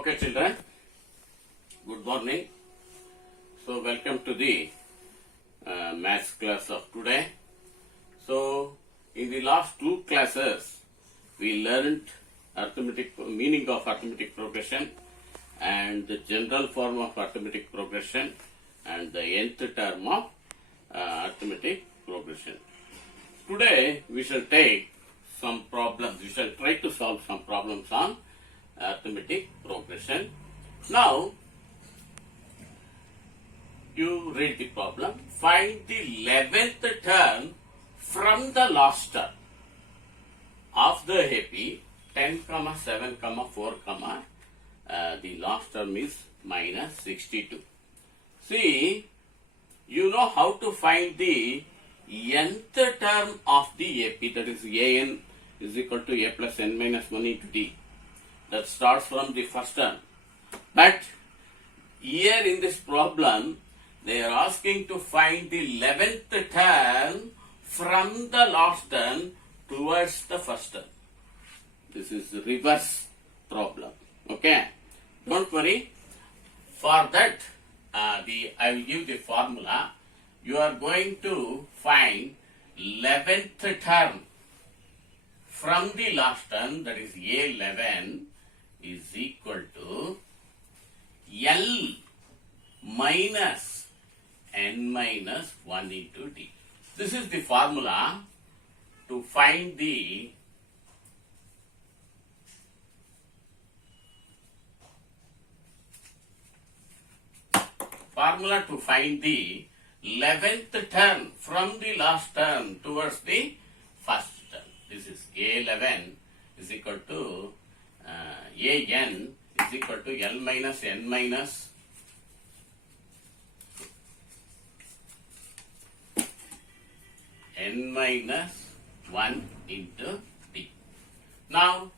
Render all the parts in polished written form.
Okay, children, good morning. So, welcome to the maths class of today. So, in the last two classes, we learned meaning of arithmetic progression and the general form of arithmetic progression and the nth term of arithmetic progression. Today, we shall take some problems. We shall try to solve some problems on arithmetic progression. Now, you read the problem. Find the 11th term from the last term of the AP 10, 7, 4, the last term is minus 62. See, you know how to find the nth term of the AP, that is an is equal to a plus n minus 1 into d. That starts from the first term. But here in this problem, they are asking to find the 11th term from the last term towards the first term. This is the reverse problem. Okay? Don't worry. For that, I will give the formula. You are going to find 11th term from the last term, that is A11 is equal to L minus n minus 1 into d. This is the formula to find the formula to find the 11th term from the last term towards the first term. This is A11 is equal to AN is equal to L minus n minus n minus 1 into d. Now,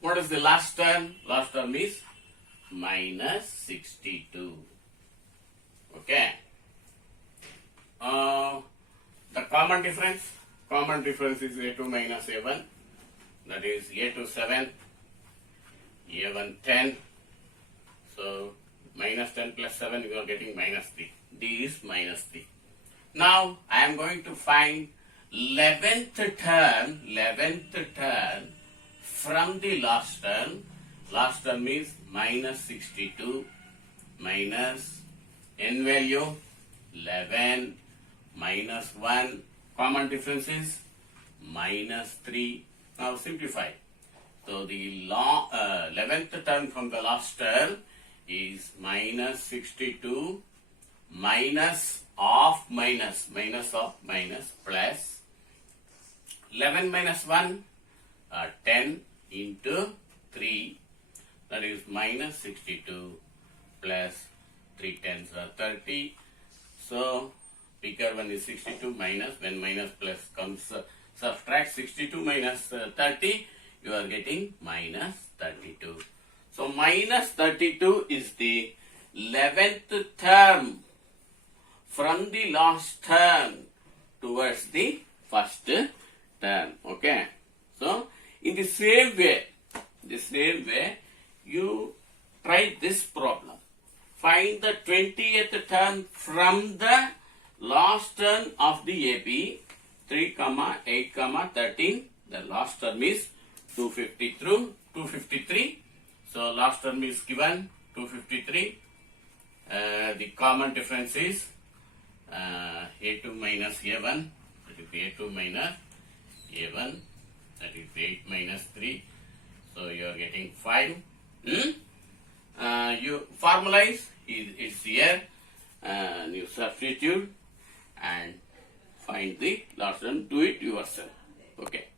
what is the last term? Last term is minus 62. Okay. The common difference is A2 minus A1, that is A2 7, A1 10. So minus 10 plus 7, you are getting minus 3. D is minus 3. Now I am going to find 11th term from the last term. Last term is minus 62 minus n value 11 minus 1. Common difference is minus 3. Now simplify. So the 11th term from the last term is minus 62 minus of minus of minus plus 11 minus 1 10 into 3, that is minus 62 plus 3 tens are 30. So bigger one is 62 minus, when minus plus comes, subtract 62 minus 30, you are getting minus 32. So minus 32 is the 11th term from the last term towards the first term. Okay. So in the same way, you try this problem. Find the 20th term from the last term of the AP 3, 8, 13. The last term is 253. So last term is given 253. The common difference is A2 minus A1, that is A2 minus A1, that is 8 minus 3. So you are getting 5. You formalize, it's here, and you substitute and find the last term. Do it yourself. Okay.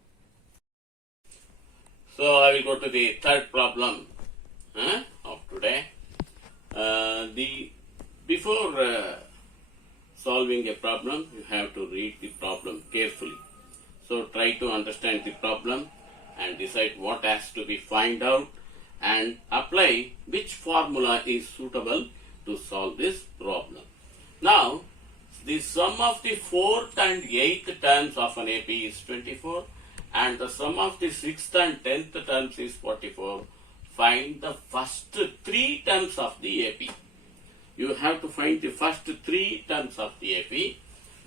So I will go to the third problem of today. Before solving a problem, you have to read the problem carefully. So try to understand the problem and decide what has to be found out and apply which formula is suitable to solve this problem. Now, the sum of the 4th and 8th terms of an AP is 24 and the sum of the 6th and 10th terms is 44. find the first three terms of the AP. You have to find the first three terms of the AP.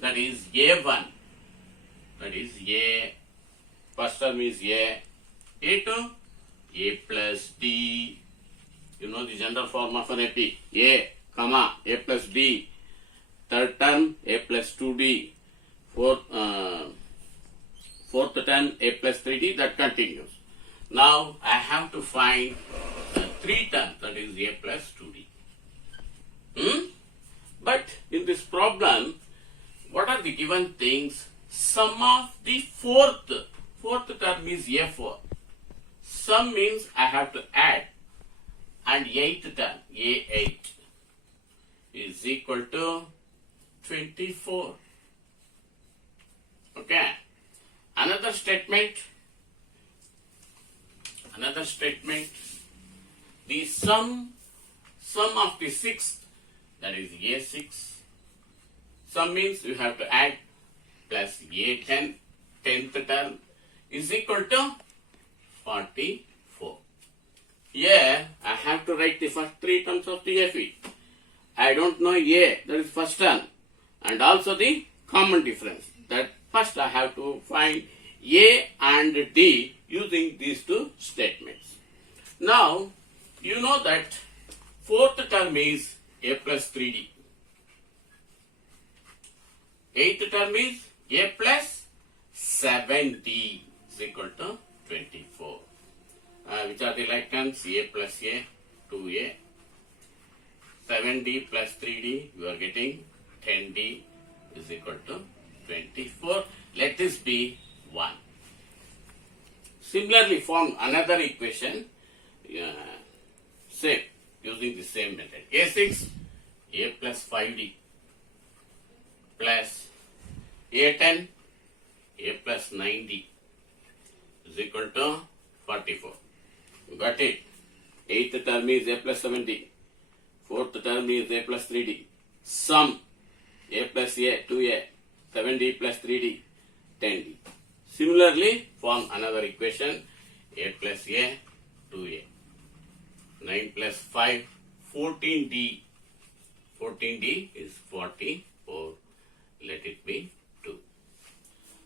That is A1. That is A. First term is A. A2, A plus D. You know the general form of an AP. A, comma, A plus D. Third term, A plus 2D. Fourth term, A plus 3D. That continues. Now I have to find three terms. That is A plus 2D. But in this problem, what are the given things? Sum of the fourth term is A4. Sum means I have to add, and eighth term A8 is equal to 24. Okay. Another statement. The sum of the sixth, that is A6. Sum means you have to add plus A10, 10th term is equal to 44. Here I have to write the first three terms of the AP. I don't know A, that is first term, and also the common difference. That first I have to find A and D using these two statements. Now you know that fourth term is A plus 3D. Eighth term is A plus 7D is equal to 24. Which are the like terms? A plus A, 2A. 7D plus 3D, you are getting 10D is equal to 24. Let this be 1. Similarly, form another equation, same, using the same method. A6, A plus 5D plus A10, A plus 9D is equal to 44. You got it? Eighth term is A plus 7D. Fourth term is A plus 3D. Sum A plus A, 2A, 7D plus 3D, 10D. Similarly, form another equation, A plus A, 2A. 9 plus 5, 14D. 14D is 44. Let it be 2.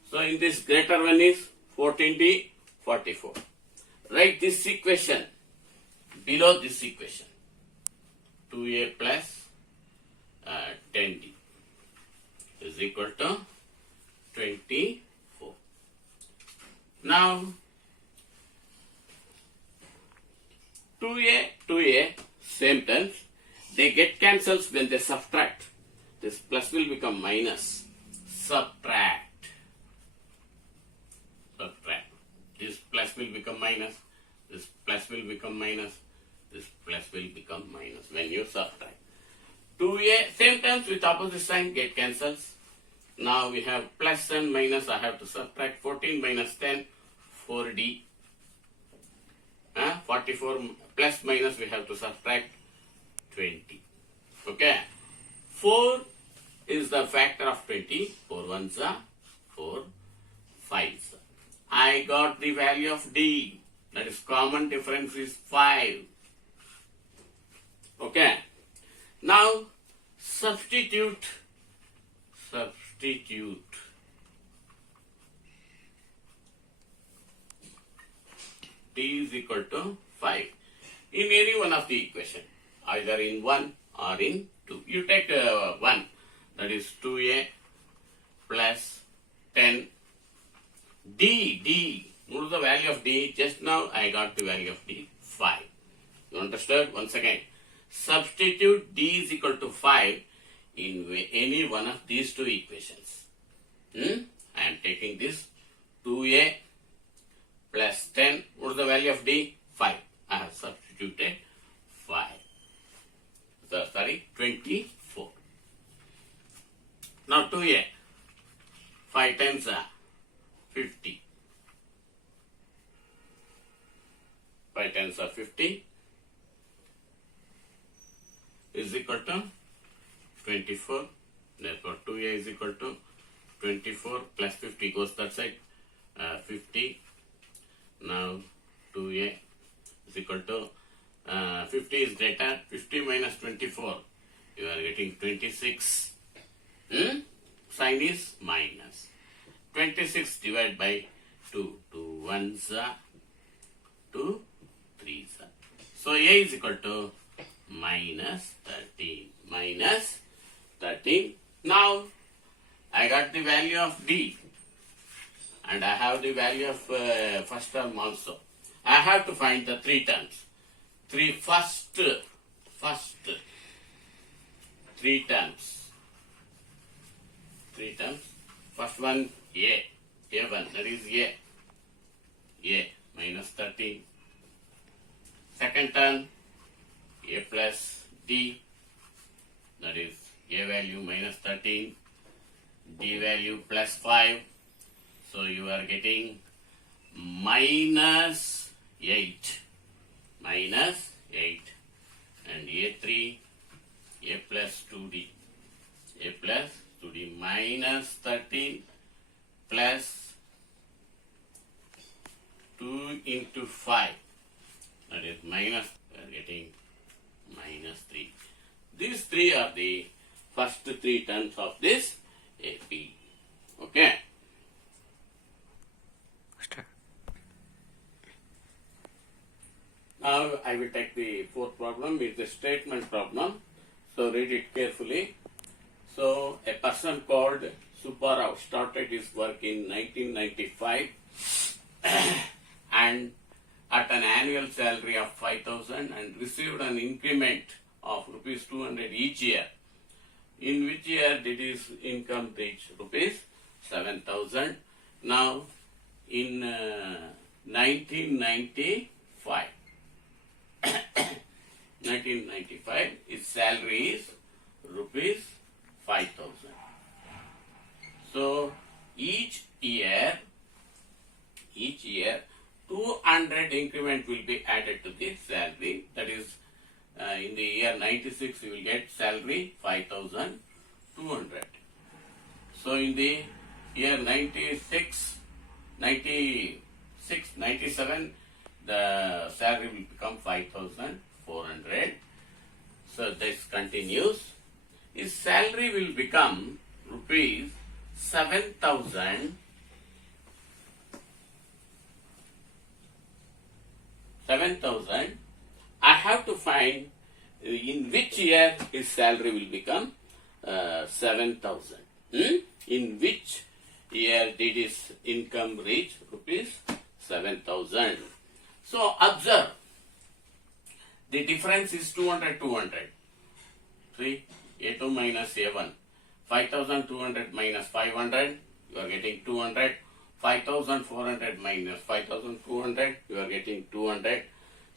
So in this greater one is 14D, 44. Write this equation below this equation. 2A plus 10D is equal to 24. Now 2A, same terms, they get cancelled when they subtract. This plus will become minus. Subtract. This plus will become minus. This plus will become minus. This plus will become minus when you subtract. 2A, same terms with opposite sign get cancels. Now we have plus and minus. I have to subtract 14 minus 10, 4D. 44 plus minus we have to subtract 20. Okay. 4 is the factor of 20. 4 ones are 4 5s. I got the value of D. That is common difference is 5. Okay. Now substitute. D is equal to 5 in any one of the equation, either in 1 or in 2. You take 1, that is 2A plus 10. D. What is the value of D? Just now I got the value of D, 5. You understood? Once again, substitute D is equal to 5 in any one of these two equations. I am taking this 2A plus 10. What is the value of D? 5. I have substituted 5. So, 24. Now 2A. 5 times 50. 5 times 50 is equal to 24. Therefore, 2A is equal to 24 plus 50 goes that side. 50. Now 2A is equal to 50 is greater. 50 minus 24, you are getting 26. Sign is minus. 26 divided by 2. 2 ones are 2 3s are. So A is equal to minus 13. Minus 13. Now I got the value of D. And I have the value of first term also. I have to find the 3 terms. First 3 terms. 3 terms. First one A1, that is A minus 13. Second term A plus D, that is A value minus 13, D value plus 5. So you are getting minus 8. Minus 8. And A3, A plus 2D. A plus 2D minus 13 plus 2 into 5. That is minus, we are getting minus 3. These 3 are the first 3 terms of this AP. Okay. Now I will take the fourth problem. It's a statement problem. So read it carefully. So a person called Subbarao started his work in 1995 and at an annual salary of 5,000 and received an increment of rupees 200 each year. In which year did his income reach rupees 7,000? Now in 1995, 1995, his salary is rupees 5,000. So each year 200 increment will be added to the salary. That is, in the year 96 you will get salary 5,200. So in the year 96, 97, the salary will become 5,400. So this continues. His salary will become rupees 7,000. 7,000. I have to find in which year his salary will become 7,000. In which year did his income reach rupees 7,000? So observe, the difference is 200, 200. 3, A2 minus A1. 5,200 minus 500, you are getting 200. 5,400 minus 5,200, you are getting 200.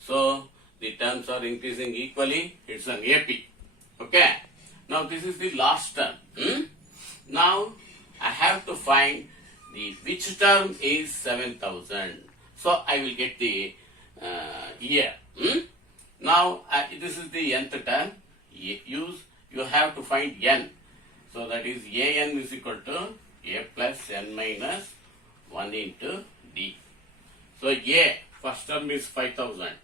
So the terms are increasing equally. It's an AP. Okay. Now this is the last term. Now I have to find which term is 7,000. So I will get the year. Now this is the nth term. You have to find n. So that is an is equal to a plus n minus 1 into d. So a first term is 5,000.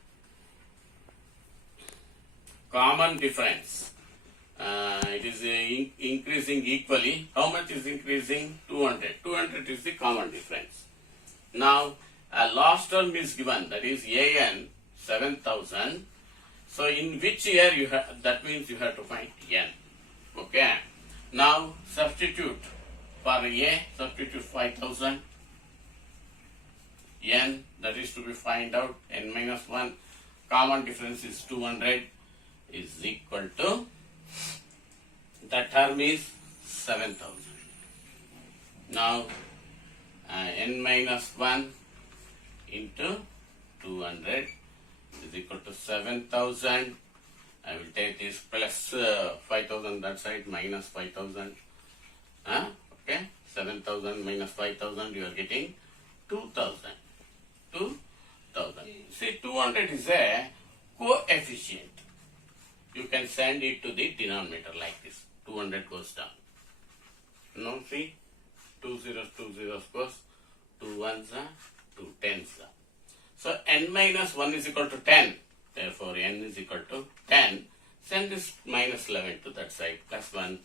Common difference. It is increasing equally. How much is increasing? 200. 200 is the common difference. Now a last term is given, that is an 7,000. So in which year you have, that means you have to find n. Okay. Now substitute for a, substitute 5,000. N, that is to be find out, n minus 1, common difference is 200, is equal to, the term is 7,000. Now n minus 1 into 200 is equal to 7,000. I will take this plus 5,000 that side, minus 5,000. Okay, 7,000 minus 5,000, you are getting 2,000. 2,000. See, 200 is a coefficient. You can send it to the denominator like this. 200 goes down. Now see, 2 zeros goes, 2 ones are, 2 tens are. So n minus 1 is equal to 10. Therefore, n is equal to 10. Send this minus 11 to that side, plus 1.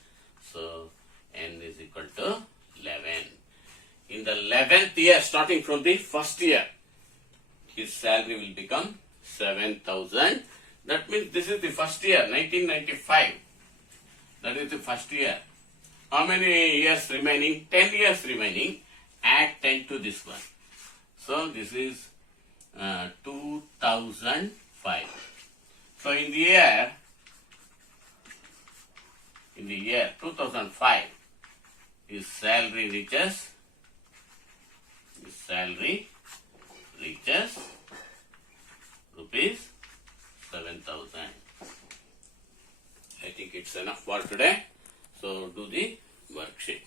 So, n is equal to 11. In the 11th year, starting from the first year, his salary will become 7,000. That means this is the first year, 1995. That is the first year. How many years remaining? 10 years remaining. Add 10 to this one. So this is 2005. So in the year 2005, his salary reaches rupees 7,000. I think it's enough for today. So do the worksheet.